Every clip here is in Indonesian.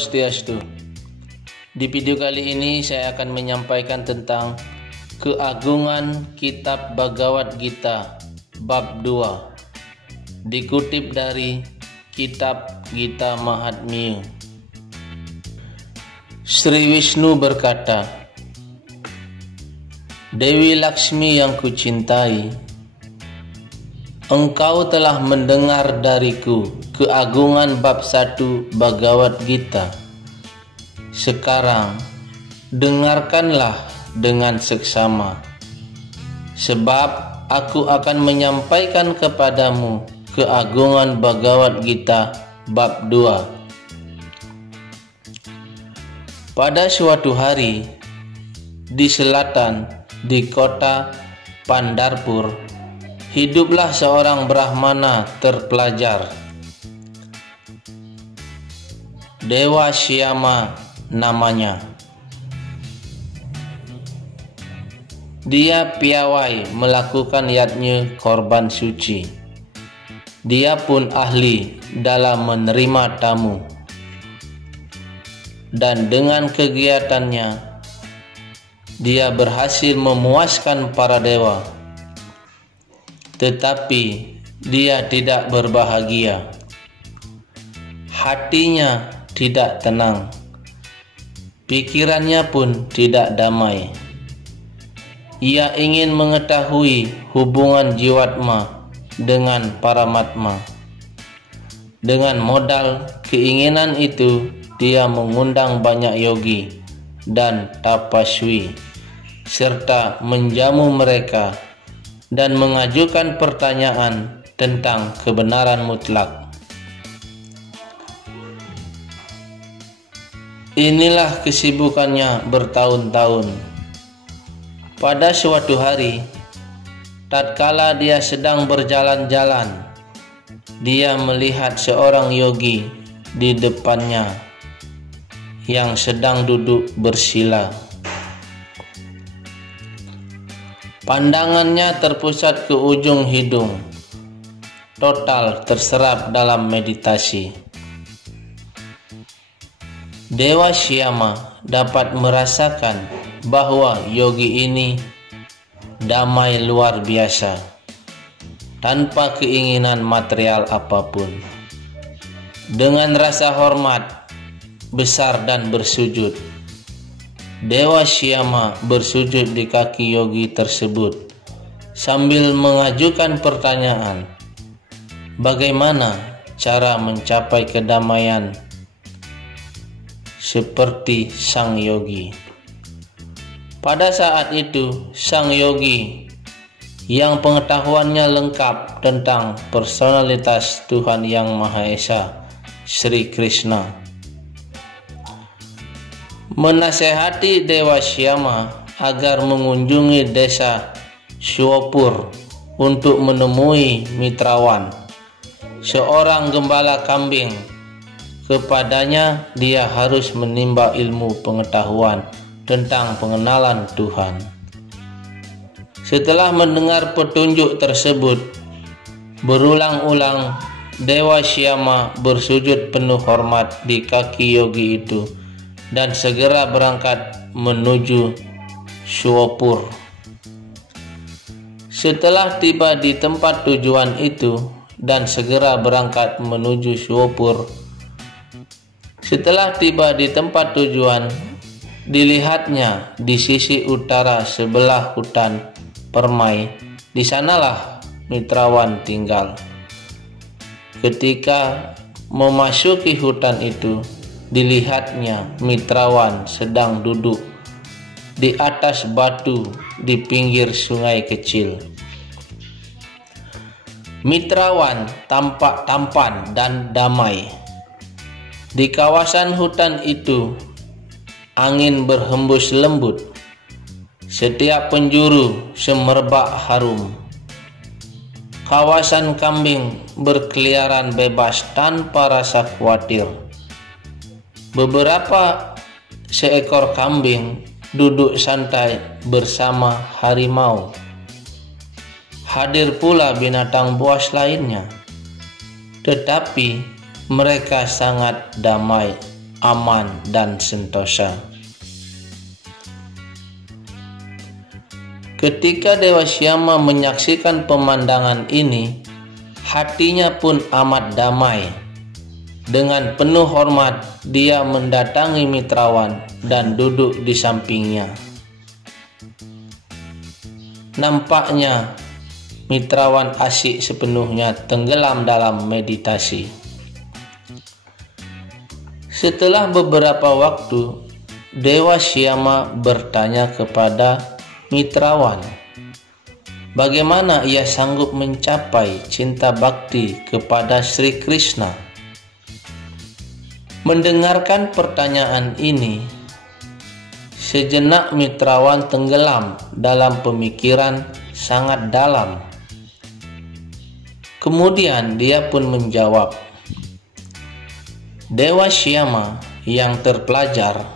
Swastiastu. Di video kali ini saya akan menyampaikan tentang keagungan Kitab Bhagavad Gita bab 2, dikutip dari Kitab Gita Mahatmya. Sri Vishnu berkata, Dewi Laksmi yang kucintai, engkau telah mendengar dariku keagungan bab 1 Bhagavad Gita. Sekarang dengarkanlah dengan seksama, sebab aku akan menyampaikan kepadamu keagungan Bhagavad Gita bab 2. Pada suatu hari di selatan di kota Pandarpur, hiduplah seorang Brahmana terpelajar. Dewa Syama namanya. Dia piawai melakukan yajna korban suci. Dia pun ahli dalam menerima tamu. Dan dengan kegiatannya, dia berhasil memuaskan para dewa. Tetapi dia tidak berbahagia. Hatinya tidak tenang. Pikirannya pun tidak damai. Ia ingin mengetahui hubungan jiwatma dengan Paramatma. Dengan modal keinginan itu, dia mengundang banyak yogi dan tapaswi serta menjamu mereka dan mengajukan pertanyaan tentang kebenaran mutlak. Inilah kesibukannya bertahun-tahun. Pada suatu hari, tatkala dia sedang berjalan-jalan, dia melihat seorang yogi di depannya yang sedang duduk bersila. Pandangannya terpusat ke ujung hidung, total terserap dalam meditasi. Dewa Syama dapat merasakan bahwa yogi ini damai luar biasa, tanpa keinginan material apapun. Dengan rasa hormat besar dan bersujud, Dewa Syama bersujud di kaki yogi tersebut sambil mengajukan pertanyaan, bagaimana cara mencapai kedamaian seperti sang yogi. Pada saat itu, sang yogi yang pengetahuannya lengkap tentang personalitas Tuhan Yang Maha Esa, Sri Krishna, menasehati Dewa Syama agar mengunjungi desa Shwapur untuk menemui Mitrawan, seorang gembala kambing. Kepadanya dia harus menimba ilmu pengetahuan tentang pengenalan Tuhan. Setelah mendengar petunjuk tersebut, berulang-ulang Dewa Syama bersujud penuh hormat di kaki yogi itu dan segera berangkat menuju Shwapur. Setelah tiba di tempat tujuan itu dan segera berangkat menuju Shwapur, setelah tiba di tempat tujuan, dilihatnya di sisi utara sebelah hutan permai. Di sanalah Mitrawan tinggal. Ketika memasuki hutan itu, dilihatnya Mitrawan sedang duduk di atas batu di pinggir sungai kecil. Mitrawan tampak tampan dan damai. Di kawasan hutan itu, angin berhembus lembut. Setiap penjuru semerbak harum. Kawasan kambing berkeliaran bebas tanpa rasa khawatir. Beberapa seekor kambing duduk santai bersama harimau. Hadir pula binatang buas lainnya. Tetapi mereka sangat damai aman, dan sentosa. Ketika Dewa Syama menyaksikan pemandangan ini, hatinya pun amat damai. Dengan penuh hormat, dia mendatangi Mitrawan dan duduk di sampingnya. Nampaknya Mitrawan asyik sepenuhnya tenggelam dalam meditasi. Setelah beberapa waktu, Dewa Syama bertanya kepada Mitrawan, bagaimana ia sanggup mencapai cinta bakti kepada Sri Krishna. Mendengarkan pertanyaan ini, sejenak Mitrawan tenggelam dalam pemikiran sangat dalam. Kemudian dia pun menjawab, Dewa Syama yang terpelajar,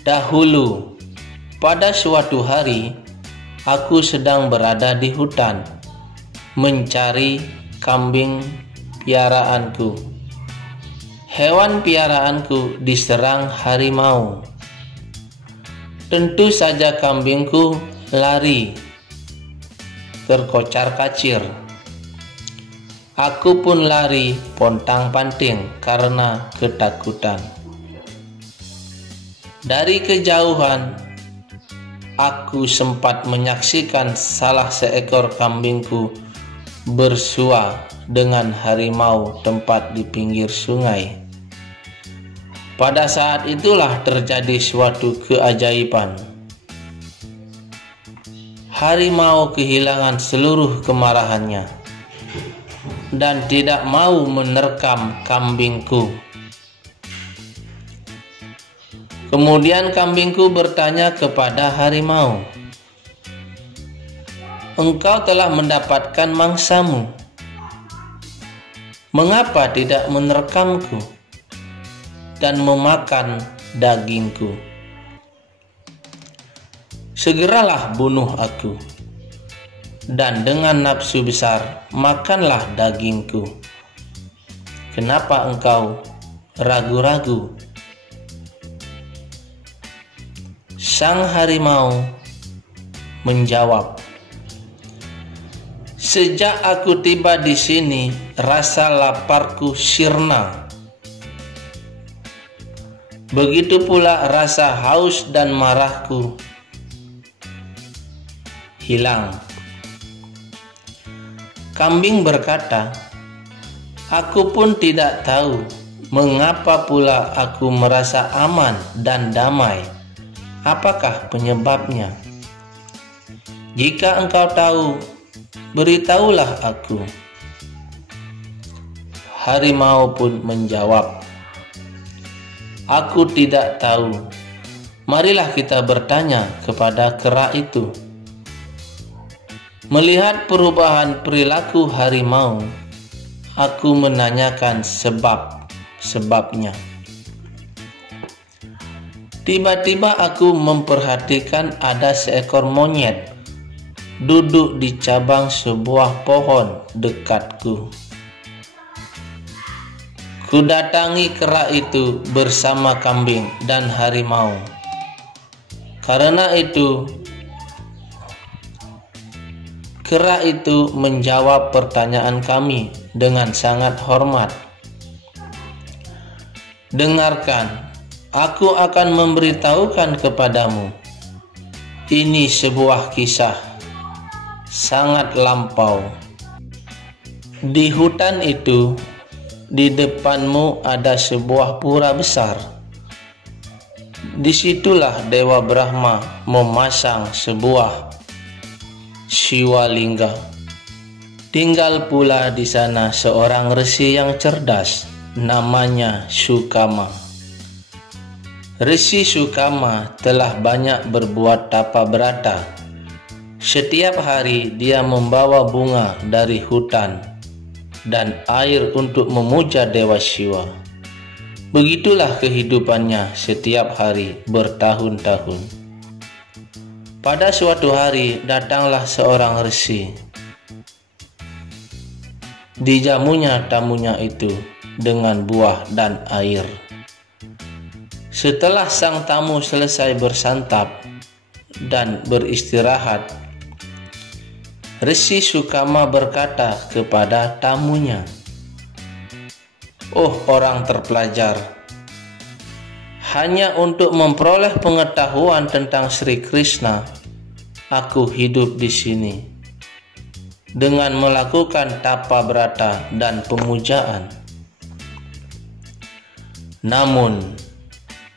dahulu pada suatu hari aku sedang berada di hutan mencari kambing piaraanku. Hewan piaraanku diserang harimau. Tentu saja kambingku lari terkocar-kacir. Aku pun lari pontang-panting karena ketakutan. Dari kejauhan, aku sempat menyaksikan salah seekor kambingku bersua dengan harimau tepat di pinggir sungai. Pada saat itulah terjadi suatu keajaiban. Harimau kehilangan seluruh kemarahannya dan tidak mau menerkam kambingku. Kemudian kambingku bertanya kepada harimau, engkau telah mendapatkan mangsamu. Mengapa tidak menerkamku dan memakan dagingku? Segeralah bunuh aku, dan dengan nafsu besar makanlah dagingku. Kenapa engkau ragu-ragu? Sang harimau menjawab, sejak aku tiba di sini, rasa laparku sirna. Begitu pula rasa haus dan marahku hilang. Kambing berkata, aku pun tidak tahu mengapa pula aku merasa aman dan damai. Apakah penyebabnya? Jika engkau tahu, beritahulah aku. Harimau pun menjawab, aku tidak tahu. Marilah kita bertanya kepada kera itu. Melihat perubahan perilaku harimau, aku menanyakan sebabnya. Tiba-tiba aku memperhatikan ada seekor monyet duduk di cabang sebuah pohon dekatku. Kudatangi kera itu bersama kambing dan harimau. Karena itu, kera itu menjawab pertanyaan kami dengan sangat hormat. Dengarkan, aku akan memberitahukan kepadamu. Ini sebuah kisah sangat lampau. Di hutan itu, di depanmu ada sebuah pura besar. Disitulah Dewa Brahma memasang sebuah Shiwalingga. Tinggal pula di sana seorang resi yang cerdas, namanya Sukama. Resi Sukama telah banyak berbuat tapa berata. Setiap hari dia membawa bunga dari hutan dan air untuk memuja Dewa Shiva. Begitulah kehidupannya setiap hari bertahun-tahun. Pada suatu hari datanglah seorang resi. Dijamunya tamunya itu dengan buah dan air. Setelah sang tamu selesai bersantap dan beristirahat, Resi Sukama berkata kepada tamunya, "Oh orang terpelajar, hanya untuk memperoleh pengetahuan tentang Sri Krishna, aku hidup di sini dengan melakukan tapa brata dan pemujaan. Namun,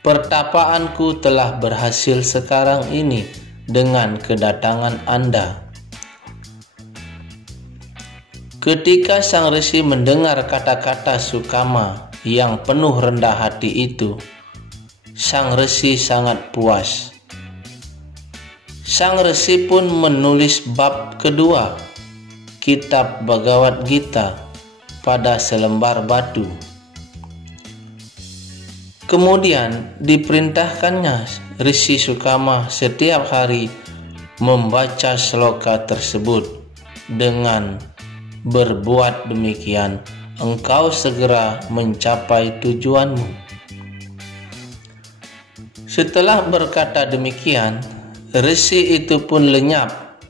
pertapaanku telah berhasil sekarang ini dengan kedatangan Anda." Ketika sang resi mendengar kata-kata Sukama yang penuh rendah hati itu, sang resi sangat puas. Sang resi pun menulis bab kedua kitab Bhagavad Gita pada selembar batu. Kemudian diperintahkannya Resi Sukama setiap hari membaca sloka tersebut. Dengan berbuat demikian, engkau segera mencapai tujuanmu. Setelah berkata demikian, resi itu pun lenyap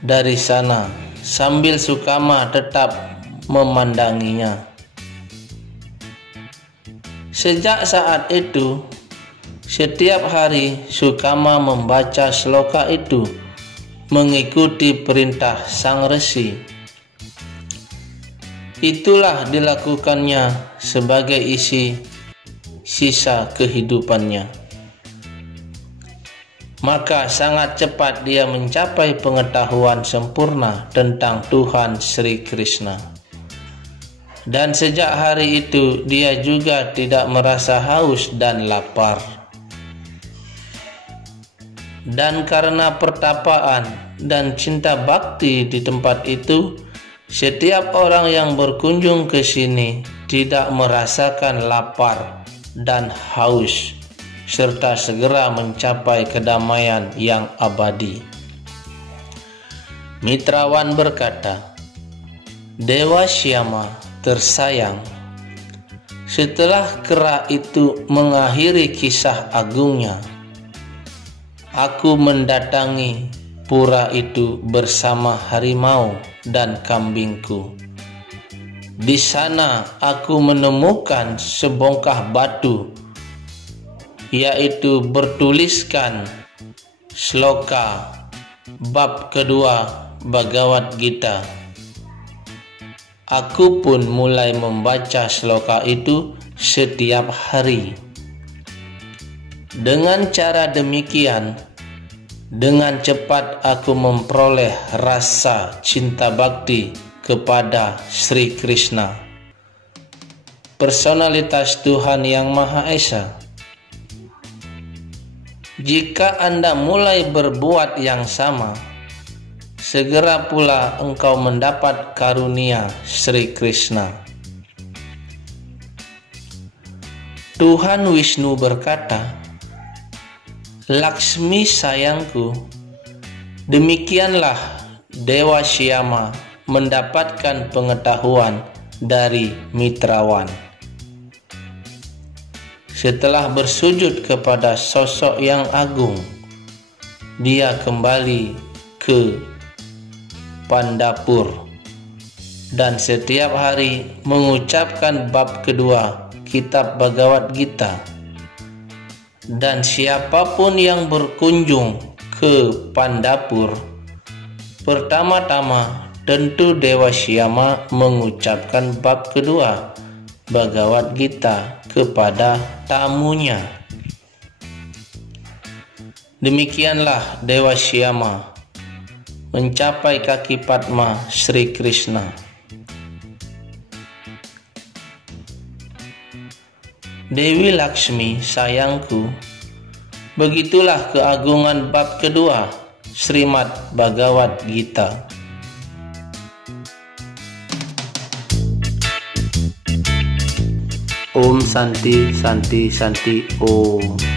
dari sana sambil Sukama tetap memandanginya. Sejak saat itu, setiap hari Sukama membaca sloka itu mengikuti perintah sang resi. Itulah dilakukannya sebagai sisa kehidupannya. Maka sangat cepat dia mencapai pengetahuan sempurna tentang Tuhan Sri Krishna. Dan sejak hari itu dia juga tidak merasa haus dan lapar. Dan karena pertapaan dan cinta bakti di tempat itu, setiap orang yang berkunjung ke sini tidak merasakan lapar dan haus, serta segera mencapai kedamaian yang abadi. Mitrawan berkata, "Dewa Syama tersayang, setelah kera itu mengakhiri kisah agungnya, aku mendatangi pura itu bersama harimau dan kambingku. Di sana aku menemukan sebongkah batu, yaitu bertuliskan sloka bab kedua Bhagavad Gita. Aku pun mulai membaca sloka itu setiap hari. Dengan cara demikian, dengan cepat aku memperoleh rasa cinta bakti kepada Sri Krishna, personalitas Tuhan Yang Maha Esa. Jika Anda mulai berbuat yang sama, segera pula engkau mendapat karunia Sri Krishna." Tuhan Wisnu berkata, "Laksmi sayangku, demikianlah Dewa Syama mendapatkan pengetahuan dari Mitrawan." Setelah bersujud kepada sosok yang agung, dia kembali ke Pandapur dan setiap hari mengucapkan bab kedua kitab Bhagavad Gita. Dan siapapun yang berkunjung ke Pandapur, pertama-tama tentu Dewa Syama mengucapkan bab kedua Bhagavad Gita kepada tamunya. Demikianlah Dewa Syama mencapai kaki Padma Sri Krishna. Dewi Laksmi sayangku, begitulah keagungan bab kedua Srimad Bhagavad Gita. Om Santi Santi Santi Om.